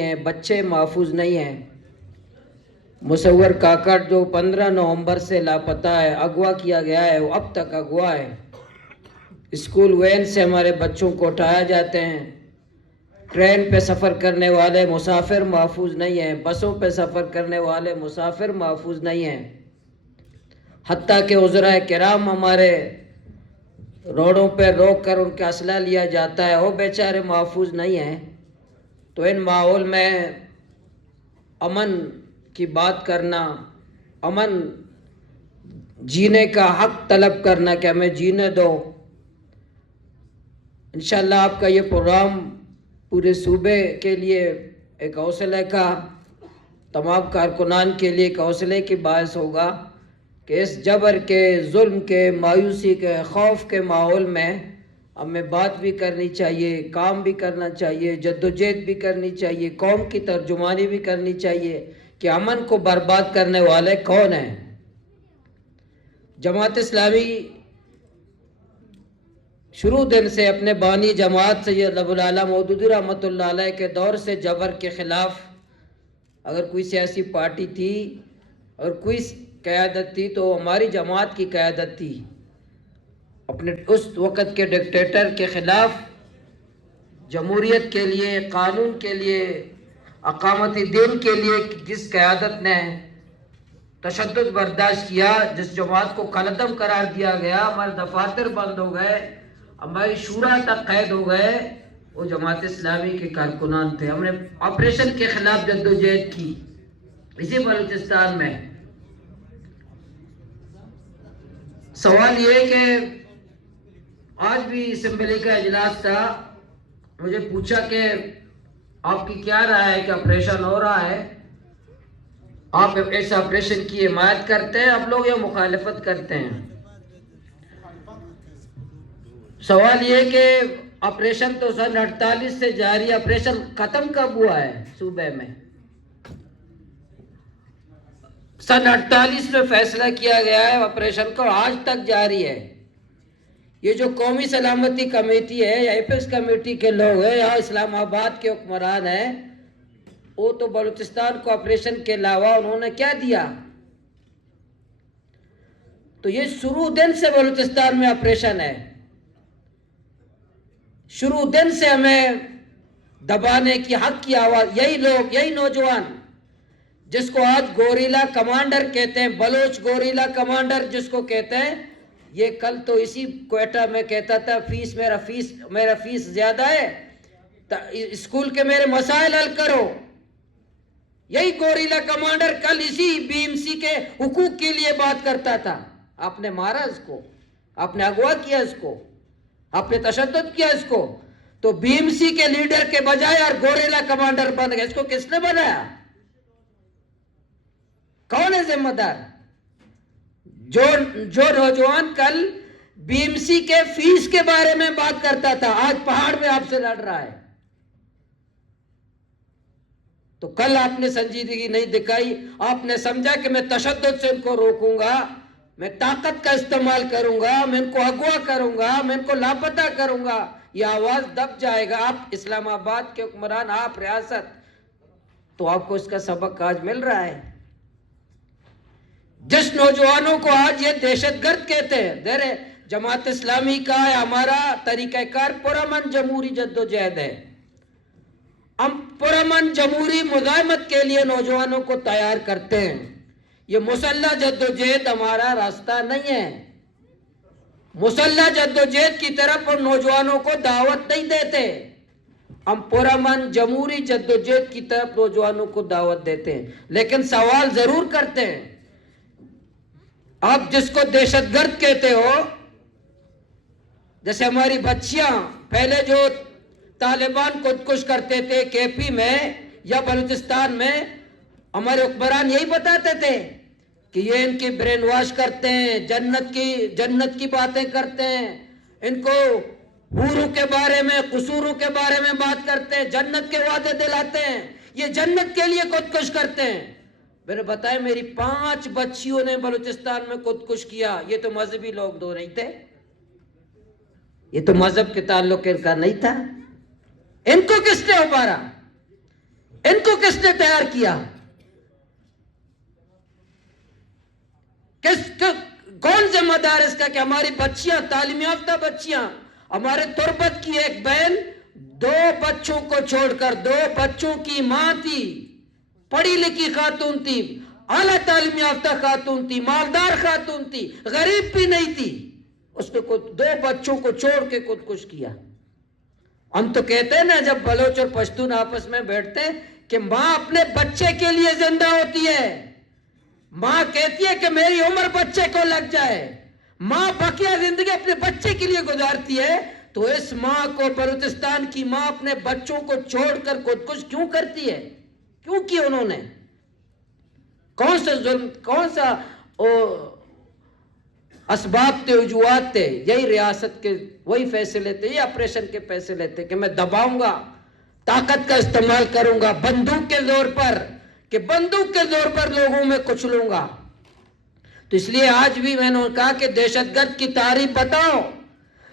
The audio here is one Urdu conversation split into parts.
ہیں، بچے محفوظ نہیں ہیں۔ مصور کاکڑ جو 15 نومبر سے لاپتہ ہے، اغوا کیا گیا ہے، وہ اب تک اغوا ہے۔ اسکول وین سے ہمارے بچوں کو اٹھایا جاتے ہیں۔ ٹرین پہ سفر کرنے والے مسافر محفوظ نہیں ہیں، بسوں پہ سفر کرنے والے مسافر محفوظ نہیں ہیں۔ حتیٰ کہ وزراء کرام ہمارے روڈوں پہ روک کر ان کا اسلحہ لیا جاتا ہے، وہ بیچارے محفوظ نہیں ہیں۔ تو ان ماحول میں امن کی بات کرنا، امن جینے کا حق طلب کرنا کہ ہمیں جینے دو۔ انشاءاللہ آپ کا یہ پروگرام پورے صوبے کے لیے ایک حوصلے کا، تمام کارکنان کے لیے ایک حوصلے کی باعث ہوگا کہ اس جبر کے، ظلم کے، مایوسی کے، خوف کے ماحول میں ہمیں بات بھی کرنی چاہیے، کام بھی کرنا چاہیے، جدوجہد بھی کرنی چاہیے، قوم کی ترجمانی بھی کرنی چاہیے کہ امن کو برباد کرنے والے کون ہیں۔ جماعت اسلامی شروع دن سے اپنے بانی جماعت سید ابو العلا مودودی رحمۃ اللہ علیہ کے دور سے جبر کے خلاف اگر کوئی سیاسی پارٹی تھی اور کوئی قیادت تھی تو ہماری جماعت کی قیادت تھی۔ اپنے اس وقت کے ڈکٹیٹر کے خلاف جمہوریت کے لیے، قانون کے لیے، اقامت دین کے لیے جس قیادت نے تشدد برداشت کیا، جس جماعت کو کالعدم قرار دیا گیا، ہمارے دفاتر بند ہو گئے، ہماری شورا تک قید ہو گئے، وہ جماعت اسلامی کے کارکنان تھے۔ ہم نے آپریشن کے خلاف جدوجہد کی اسی بلوچستان میں۔ سوال یہ ہے کہ آج بھی اسمبلی کا اجلاس تھا، مجھے پوچھا کہ آپ کی کیا رائے ہے کہ آپریشن ہو رہا ہے، آپ اس آپریشن کی حمایت کرتے ہیں آپ لوگ یا مخالفت کرتے ہیں؟ سوال یہ کہ آپریشن تو سن 48 سے جاری، آپریشن ختم کب ہوا ہے صوبے میں؟ سن 48 میں فیصلہ کیا گیا ہے آپریشن کو، آج تک جاری ہے۔ یہ جو قومی سلامتی کمیٹی ہے یا ایپیکس کمیٹی کے لوگ ہیں یا اسلام آباد کے حکمران ہیں، وہ تو بلوچستان کو آپریشن کے علاوہ انہوں نے کیا دیا؟ تو یہ شروع دن سے بلوچستان میں آپریشن ہے۔ شروع دن سے ہمیں دبانے کی حق کی آواز، یہی لوگ، یہی نوجوان جس کو آج گوریلا کمانڈر کہتے ہیں، بلوچ گوریلا کمانڈر جس کو کہتے ہیں، یہ کل تو اسی کوئٹہ میں کہتا تھا میرا فیس زیادہ ہے، اسکول کے میرے مسائل حل کرو۔ یہی گوریلا کمانڈر کل اسی بی ایم سی کے حقوق کے لیے بات کرتا تھا۔ آپ نے مارا اس کو، آپ نے اغوا کیا اس کو، آپ نے تشدد کیا اس کو، تو بی ایم سی کے لیڈر کے بجائے اور گوریلا کمانڈر بن گیا۔ اس کو کس نے بنایا؟ کون ہے ذمہ دار؟ جو نوجوان کل بی ایم سی کے فیس کے بارے میں بات کرتا تھا، آج پہاڑ میں آپ سے لڑ رہا ہے۔ تو کل آپ نے سنجیدگی نہیں دکھائی، آپ نے سمجھا کہ میں تشدد سے ان کو روکوں گا، میں طاقت کا استعمال کروں گا، میں ان کو اغوا کروں گا، میں ان کو لاپتہ کروں گا، یہ آواز دب جائے گا۔ آپ اسلام آباد کے حکمران، آپ ریاست، تو آپ کو اس کا سبق آج مل رہا ہے۔ جس نوجوانوں کو آج یہ دہشت گرد کہتے ہیں، جماعت اسلامی کا ہمارا طریقہ کار پرامن جمہوری جدوجہد ہے۔ ہم پرامن جمہوری مزاحمت کے لیے نوجوانوں کو تیار کرتے ہیں۔ یہ مسلح جدوجہد ہمارا راستہ نہیں ہے۔ مسلح جدوجہد کی طرف ہم نوجوانوں کو دعوت نہیں دیتے، ہم پرامن جمہوری جدوجہد کی طرف نوجوانوں کو دعوت دیتے ہیں۔ لیکن سوال ضرور کرتے ہیں، آپ جس کو دہشت گرد کہتے ہو، جیسے ہماری بچیاں پہلے جو طالبان خودکش کرتے تھے کے پی میں یا بلوچستان میں، ہمارے حکمران یہی بتاتے تھے کہ یہ ان کی برین واش کرتے ہیں، جنت کی باتیں کرتے ہیں، ان کو حوروں کے بارے میں، قصوروں کے بارے میں بات کرتے ہیں، جنت کے وعدے دلاتے ہیں، یہ جنت کے لیے خودکش کرتے ہیں۔ میں نے بتایا میری 5 بچیوں نے بلوچستان میں خودکش کیا، یہ تو مذہبی لوگ دو نہیں تھے، یہ تو مذہب کے تعلق ان کا نہیں تھا، ان کو کس نے ابھارا؟ ان کو کس نے تیار کیا؟ کون ذمہ دار اس کا کہ ہماری بچیاں، تعلیم یافتہ بچیاں، ہمارے تربت کی ایک بہن 2 بچوں کو چھوڑ کر، 2 بچوں کی ماں تھی، پڑھی لکھی خاتون تھی، اعلیٰ تعلیم یافتہ خاتون تھی، مالدار خاتون تھی، غریب بھی نہیں تھی، اس نے 2 بچوں کو چھوڑ کے خودکش کیا۔ ہم تو کہتے ہیں نا، جب بلوچ اور پشتون آپس میں بیٹھتے ہیں کہ ماں اپنے بچے کے لیے زندہ ہوتی ہے، ماں کہتی ہے کہ میری عمر بچے کو لگ جائے، ماں بقیہ زندگی اپنے بچے کے لیے گزارتی ہے، تو اس ماں کو، بلوچستان کی ماں اپنے بچوں کو چھوڑ کر خودکش کیوں کرتی ہے؟ کیوں کی انہوں نے؟ کون سا ظلم، کون سا اسباب تھے، وجوہات تھے؟ یہی ریاست کے وہی فیصلے تھے، یہ آپریشن کے فیصلے تھے کہ میں دباؤں گا، طاقت کا استعمال کروں گا، بندوق کے زور پر، کہ بندوق کے زور پر لوگوں میں کچلوں گا۔ تو اس لیے آج بھی میں نے کہا کہ دہشت گرد کی تعریف بتاؤ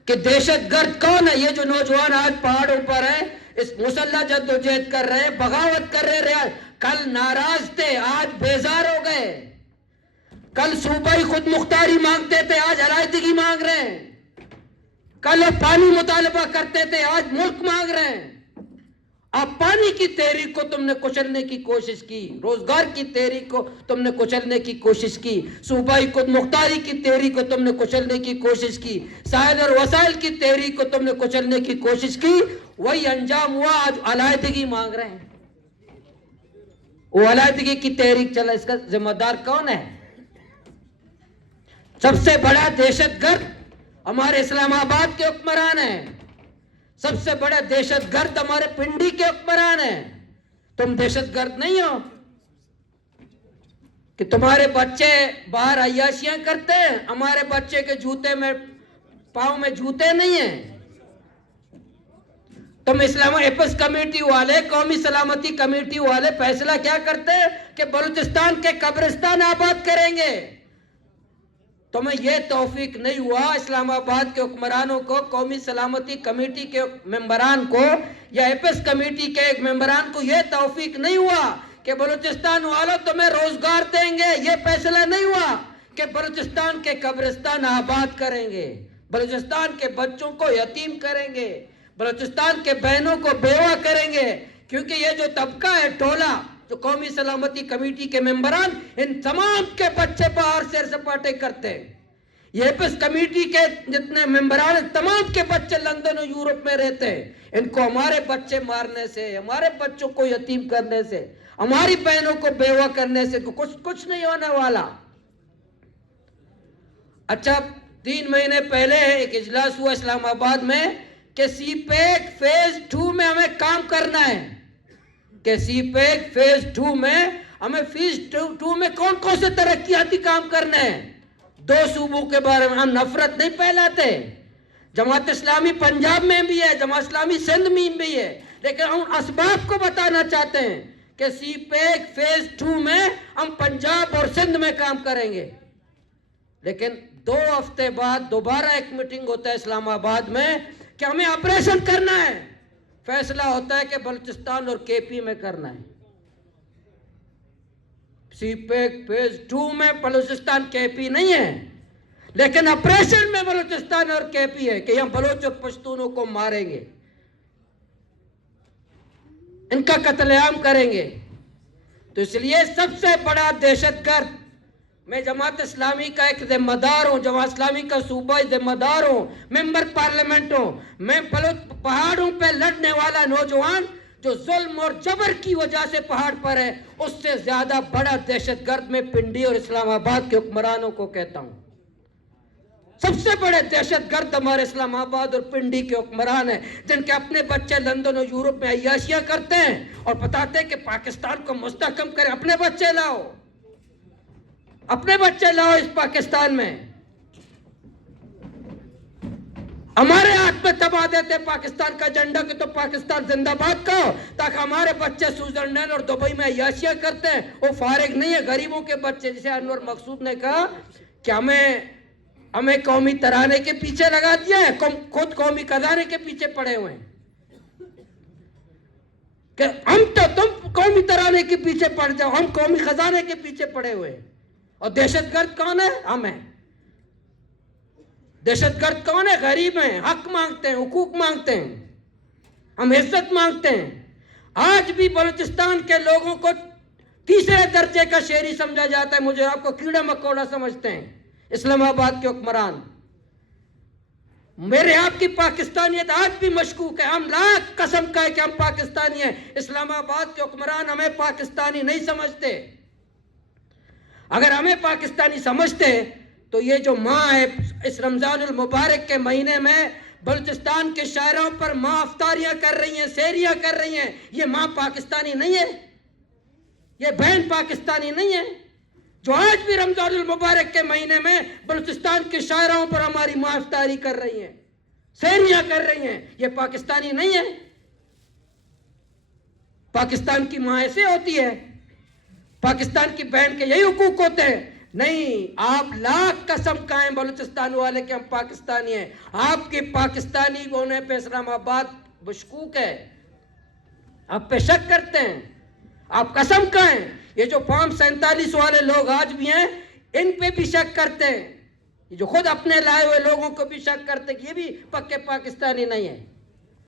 کہ دہشت گرد کون ہے؟ یہ جو نوجوان آج پہاڑوں پر ہیں، اس مسلح جدوجہد کر رہے ہیں، بغاوت کر رہے ہیں، کل ناراض تھے، آج بیزار ہو گئے، کل صوبائی خود مختاری مانگتے تھے، آج علیحدگی مانگ رہے ہیں، کل پانی مطالبہ کرتے تھے، آج ملک مانگ رہے ہیں۔ اب پانی کی تحریک کو تم نے کچلنے کی کوشش کی، روزگار کی تحریک کو تم نے کچلنے کی کوشش کی، صوبائی خود مختاری کی تحریک کو تم نے کچلنے کی کوشش کی، ساحل اور وسائل کی تحریک کو تم نے کچلنے کی کوشش کی، وہی انجام ہوا، آج علیحدگی مانگ رہے ہیں۔ وہ علیحدگی کی تحریک چلا، اس کا ذمہ دار کون ہے؟ سب سے بڑا دہشت گرد ہمارے اسلام آباد کے حکمران ہیں، سب سے بڑا دہشت گرد ہمارے پنڈی کے حکمران ہیں۔ تم دہشت گرد نہیں ہو کہ تمہارے بچے باہر عیاشیاں کرتے ہیں، ہمارے بچے کے جوتے میں، پاؤں میں جوتے نہیں ہیں۔ تم اسلام ایپس کمیٹی والے، قومی سلامتی کمیٹی والے فیصلہ کیا کرتے ہیں کہ بلوچستان کے قبرستان آباد کریں گے۔ تمہیں یہ توفیق نہیں ہوا، اسلام آباد کے حکمرانوں کو، قومی سلامتی کمیٹی کے ممبران کو یا ایپس کمیٹی کے ایک ممبران کو یہ توفیق نہیں ہوا کہ بلوچستان والوں تمہیں روزگار دیں گے۔ یہ فیصلہ نہیں ہوا کہ بلوچستان کے قبرستان آباد کریں گے، بلوچستان کے بچوں کو یتیم کریں گے، بلوچستان کے بہنوں کو بیوہ کریں گے، کیونکہ یہ جو طبقہ ہے، ٹولہ، جو قومی سلامتی کمیٹی کے ممبران، ان تمام کے بچے باہر سیر سپاٹے کرتے ہیں۔ یہ ایپس کمیٹی کے جتنے ممبران، تمام کے بچے لندن اور یورپ میں رہتے ہیں۔ ان کو ہمارے بچے مارنے سے، ہمارے بچوں کو یتیم کرنے سے، ہماری بہنوں کو بیوہ کرنے سے کچھ نہیں ہونے والا۔ اچھا، 3 مہینے پہلے ایک اجلاس ہوا اسلام آباد میں کہ سی پیک فیز 2 میں ہمیں کام کرنا ہے، کہ سی پیک فیز 2 میں ہمیں فیز 2 میں کون کون سے ترقیاتی کام کرنے ہیں۔ 2 صوبوں کے بارے میں ہم نفرت نہیں پھیلاتے، جماعت اسلامی پنجاب میں بھی ہے، جماعت اسلامی سندھ میں بھی ہے، لیکن ہم اسباب کو بتانا چاہتے ہیں کہ سی پیک فیز 2 میں ہم پنجاب اور سندھ میں کام کریں گے۔ لیکن 2 ہفتے بعد دوبارہ ایک میٹنگ ہوتا ہے اسلام آباد میں کہ ہمیں آپریشن کرنا ہے، فیصلہ ہوتا ہے کہ بلوچستان اور کے پی میں کرنا ہے۔ سی پیک فیز 2 میں بلوچستان کے پی نہیں ہے، لیکن آپریشن میں بلوچستان اور کے پی ہے کہ یہاں بلوچ اور پشتونوں کو ماریں گے، ان کا قتل عام کریں گے۔ تو اس لیے سب سے بڑا دہشت گرد، میں جماعت اسلامی کا ایک ذمہ دار ہوں، جماعت اسلامی کا صوبائی ذمہ دار ہوں، ممبر پارلیمنٹ ہوں، میں پہاڑوں پہ لڑنے والا نوجوان جو ظلم اور جبر کی وجہ سے پہاڑ پر ہے، اس سے زیادہ بڑا دہشت گرد میں پنڈی اور اسلام آباد کے حکمرانوں کو کہتا ہوں۔ سب سے بڑے دہشت گرد ہمارے اسلام آباد اور پنڈی کے حکمران ہیں، جن کے اپنے بچے لندن اور یورپ میں عیاشیاں کرتے ہیں اور بتاتے ہیں کہ پاکستان کو مستحکم کریں۔ اپنے بچے لاؤ، اپنے بچے لاؤ اس پاکستان میں، ہمارے ہاتھ میں دبا دیتے پاکستان کا جھنڈا کہ تو پاکستان زندہ باد کہو، تاکہ ہمارے بچے سوئٹزرلینڈ اور دبئی میں عیاشیاں کرتے ہیں۔ وہ فارغ نہیں ہے، غریبوں کے بچے، جسے انور مقصود نے کہا کہ ہمیں قومی ترانے کے پیچھے لگا دیا ہے، خود قومی خزانے کے پیچھے پڑے ہوئے ہیں۔ کہ ہم تو تم قومی ترانے کے پیچھے پڑ جاؤ، ہم قومی خزانے کے پیچھے پڑے ہوئے. اور دہشت گرد کون ہے؟ ہم ہیں. دہشت گرد کون ہے؟ غریب ہیں، حق مانگتے ہیں، حقوق مانگتے ہیں، ہم عزت مانگتے ہیں. آج بھی بلوچستان کے لوگوں کو تیسرے درجے کا شہری سمجھا جاتا ہے، مجھے آپ کو کیڑا مکوڑا سمجھتے ہیں اسلام آباد کے حکمران. میرے آپ کی پاکستانیت آج بھی مشکوک ہے. ہم لاکھ قسم کا ہے کہ ہم پاکستانی ہیں، اسلام آباد کے حکمران ہمیں پاکستانی نہیں سمجھتے. اگر ہمیں پاکستانی سمجھتے تو یہ جو ماں ہے اس رمضان المبارک کے مہینے میں بلوچستان کے شاعروں پر ماں افطاریاں کر رہی ہیں، سحریاں کر رہی ہیں، یہ ماں پاکستانی نہیں ہے؟ یہ بہن پاکستانی نہیں ہے جو آج بھی رمضان المبارک کے مہینے میں بلوچستان کے شاعروں پر ہماری ماں افطاری کر رہی ہیں، سحریاں کر رہی ہیں؟ یہ پاکستانی نہیں ہے؟ پاکستان کی ماں ایسے ہوتی ہے؟ پاکستان کی بہن کے یہی حقوق ہوتے ہیں؟ نہیں. آپ لاکھ قسم کھائیں بلوچستان والے کہ ہم پاکستانی ہیں، آپ کی پاکستانی ہونے پہ اسلام آباد مشکوک ہے، آپ پہ شک کرتے ہیں. آپ قسم کھائیں یہ جو فارم 47 والے لوگ آج بھی ہیں ان پہ بھی شک کرتے ہیں، یہ جو خود اپنے لائے ہوئے لوگوں کو بھی شک کرتے ہیں کہ یہ بھی پکے پاکستانی نہیں ہیں.